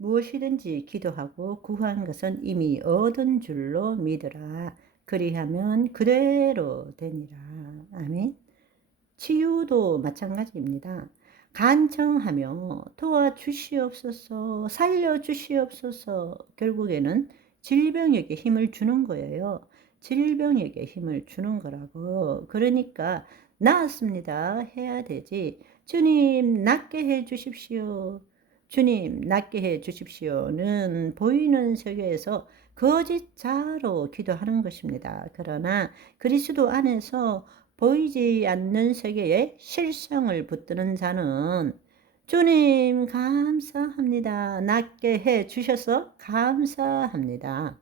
무엇이든지 기도하고 구한 것은 이미 얻은 줄로 믿으라. 그리하면 그대로 되니라. 아멘. 치유도 마찬가지입니다. 간청하며 도와주시옵소서, 살려주시옵소서, 결국에는 질병에게 힘을 주는 거예요. 질병에게 힘을 주는 거라고. 그러니까 나았습니다 해야 되지. 주님 낫게 해 주십시오. 주님 낫게 해 주십시오는 보이는 세계에서 거짓자로 기도하는 것입니다. 그러나 그리스도 안에서 보이지 않는 세계에 실상을 붙드는 자는 주님 감사합니다. 낫게 해 주셔서 감사합니다.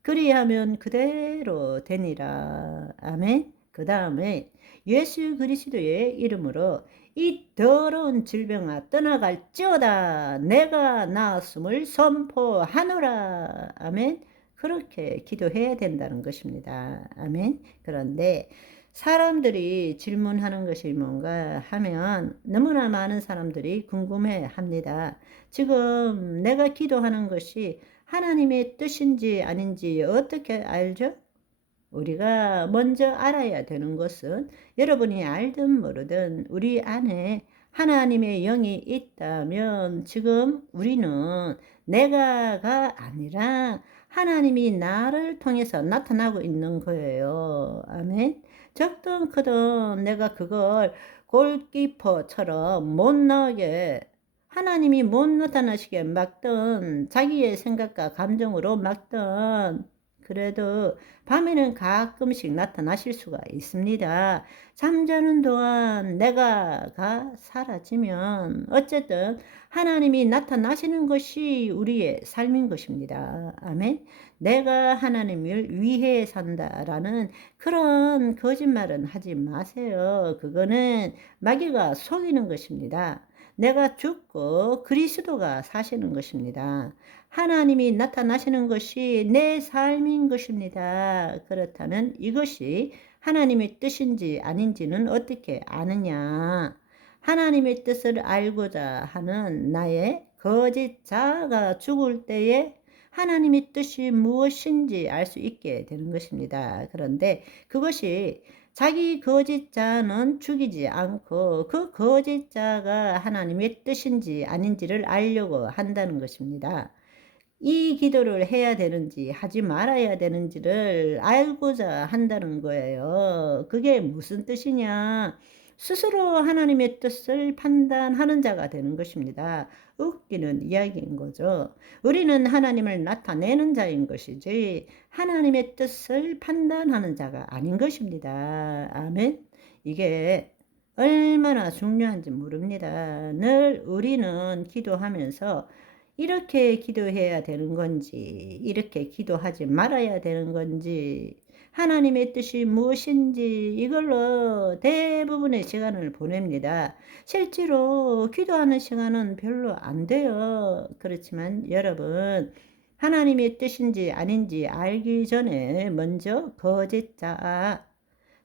그리하면 그대로 되니라. 아멘. 그 다음에 예수 그리스도의 이름으로 이 더러운 질병아 떠나갈지어다. 내가 나았음을 선포하노라. 아멘. 그렇게 기도해야 된다는 것입니다. 아멘. 그런데 사람들이 질문하는 것이 뭔가 하면 너무나 많은 사람들이 궁금해 합니다. 지금 내가 기도하는 것이 하나님의 뜻인지 아닌지 어떻게 알죠? 우리가 먼저 알아야 되는 것은 여러분이 알든 모르든 우리 안에 하나님의 영이 있다면 지금 우리는 내가가 아니라 하나님이 나를 통해서 나타나고 있는 거예요. 아멘. 적든 크든 내가 그걸 골키퍼처럼 못 나오게 하나님이 못 나타나시게 막든 자기의 생각과 감정으로 막든 그래도 밤에는 가끔씩 나타나실 수가 있습니다. 잠자는 동안 내가가 사라지면 어쨌든 하나님이 나타나시는 것이 우리의 삶인 것입니다. 아멘. 내가 하나님을 위해 산다라는 그런 거짓말은 하지 마세요. 그거는 마귀가 속이는 것입니다. 내가 죽고 그리스도가 사시는 것입니다. 하나님이 나타나시는 것이 내 삶인 것입니다. 그렇다면 이것이 하나님의 뜻인지 아닌지는 어떻게 아느냐? 하나님의 뜻을 알고자 하는 나의 거짓 자아가 죽을 때에 하나님의 뜻이 무엇인지 알 수 있게 되는 것입니다. 그런데 그것이 자기 거짓자는 죽이지 않고 그 거짓자가 하나님의 뜻인지 아닌지를 알려고 한다는 것입니다. 이 기도를 해야 되는지 하지 말아야 되는지를 알고자 한다는 거예요. 그게 무슨 뜻이냐? 스스로 하나님의 뜻을 판단하는 자가 되는 것입니다. 웃기는 이야기인 거죠. 우리는 하나님을 나타내는 자인 것이지 하나님의 뜻을 판단하는 자가 아닌 것입니다. 아멘. 이게 얼마나 중요한지 모릅니다. 늘 우리는 기도하면서 이렇게 기도해야 되는 건지, 이렇게 기도하지 말아야 되는 건지, 하나님의 뜻이 무엇인지 이걸로 대부분의 시간을 보냅니다. 실제로 기도하는 시간은 별로 안 돼요. 그렇지만 여러분, 하나님의 뜻인지 아닌지 알기 전에 먼저 거짓자,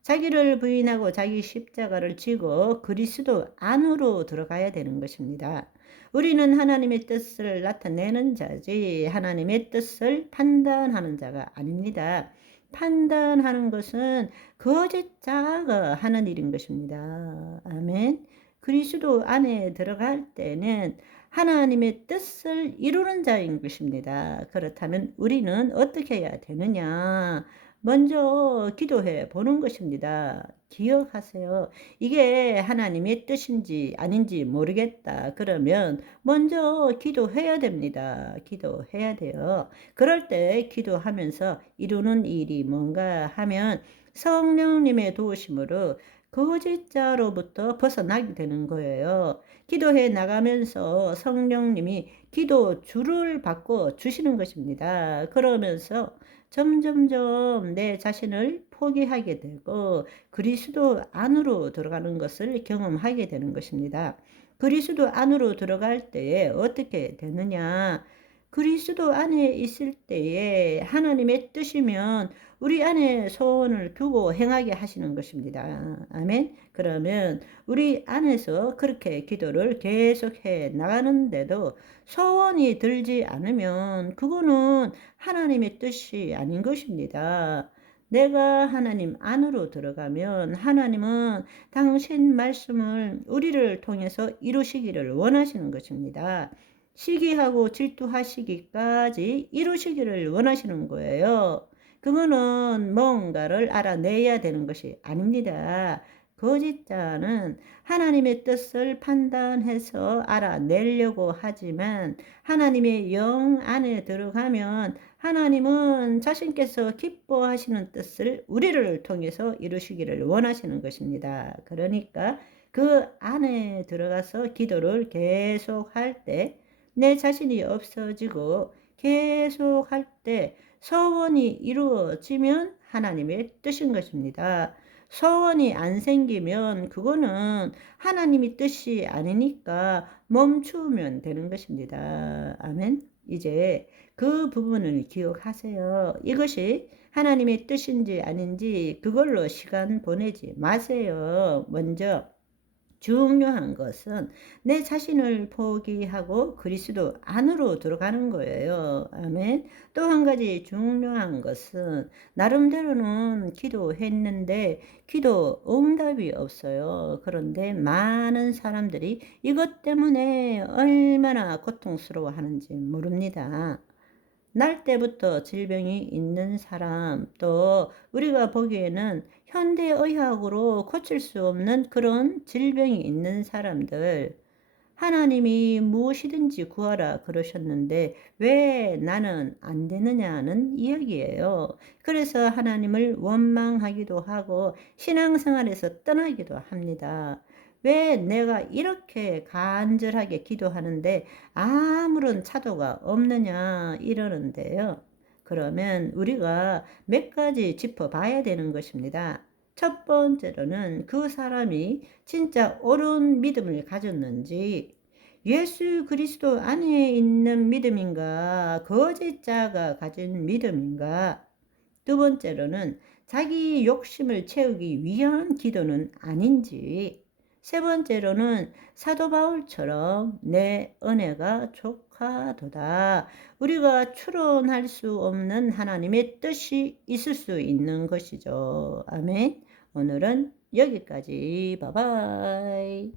자기를 부인하고 자기 십자가를 지고 그리스도 안으로 들어가야 되는 것입니다. 우리는 하나님의 뜻을 나타내는 자지 하나님의 뜻을 판단하는 자가 아닙니다. 판단하는 것은 거짓자가 하는 일인 것입니다. 아멘. 그리스도 안에 들어갈 때는 하나님의 뜻을 이루는 자인 것입니다. 그렇다면 우리는 어떻게 해야 되느냐? 먼저 기도해 보는 것입니다. 기억하세요. 이게 하나님의 뜻인지 아닌지 모르겠다. 그러면 먼저 기도해야 됩니다. 기도해야 돼요. 그럴 때 기도하면서 이루는 일이 뭔가 하면 성령님의 도우심으로 거짓자로부터 벗어나게 되는 거예요. 기도해 나가면서 성령님이 기도 줄을 바꿔 주시는 것입니다. 그러면서 점점점 내 자신을 포기하게 되고 그리스도 안으로 들어가는 것을 경험하게 되는 것입니다. 그리스도 안으로 들어갈 때에 어떻게 되느냐? 그리스도 안에 있을 때에 하나님의 뜻이면 우리 안에 소원을 두고 행하게 하시는 것입니다. 아멘. 그러면 우리 안에서 그렇게 기도를 계속해 나가는데도 소원이 들지 않으면 그거는 하나님의 뜻이 아닌 것입니다. 내가 하나님 안으로 들어가면 하나님은 당신 말씀을 우리를 통해서 이루시기를 원하시는 것입니다. 시기하고 질투하시기까지 이루시기를 원하시는 거예요. 그거는 뭔가를 알아내야 되는 것이 아닙니다. 거짓자는 하나님의 뜻을 판단해서 알아내려고 하지만 하나님의 영 안에 들어가면 하나님은 자신께서 기뻐하시는 뜻을 우리를 통해서 이루시기를 원하시는 것입니다. 그러니까 그 안에 들어가서 기도를 계속할 때 내 자신이 없어지고 계속할 때 소원이 이루어지면 하나님의 뜻인 것입니다. 소원이 안 생기면 그거는 하나님의 뜻이 아니니까 멈추면 되는 것입니다. 아멘. 이제 그 부분을 기억하세요. 이것이 하나님의 뜻인지 아닌지 그걸로 시간 보내지 마세요. 먼저 중요한 것은 내 자신을 포기하고 그리스도 안으로 들어가는 거예요. 아멘. 또 한 가지 중요한 것은 나름대로는 기도했는데 기도 응답이 없어요. 그런데 많은 사람들이 이것 때문에 얼마나 고통스러워하는지 모릅니다. 날 때부터 질병이 있는 사람, 또 우리가 보기에는 현대의학으로 고칠 수 없는 그런 질병이 있는 사람들, 하나님이 무엇이든지 구하라 그러셨는데 왜 나는 안 되느냐는 이야기예요. 그래서 하나님을 원망하기도 하고 신앙생활에서 떠나기도 합니다. 왜 내가 이렇게 간절하게 기도하는데 아무런 차도가 없느냐 이러는데요. 그러면 우리가 몇 가지 짚어봐야 되는 것입니다. 첫 번째로는 그 사람이 진짜 옳은 믿음을 가졌는지, 예수 그리스도 안에 있는 믿음인가, 거짓자가 가진 믿음인가. 두 번째로는 자기 욕심을 채우기 위한 기도는 아닌지. 세 번째로는 사도 바울처럼 내 은혜가 족하도다. 우리가 추론할 수 없는 하나님의 뜻이 있을 수 있는 것이죠. 아멘. 오늘은 여기까지. 바이바이.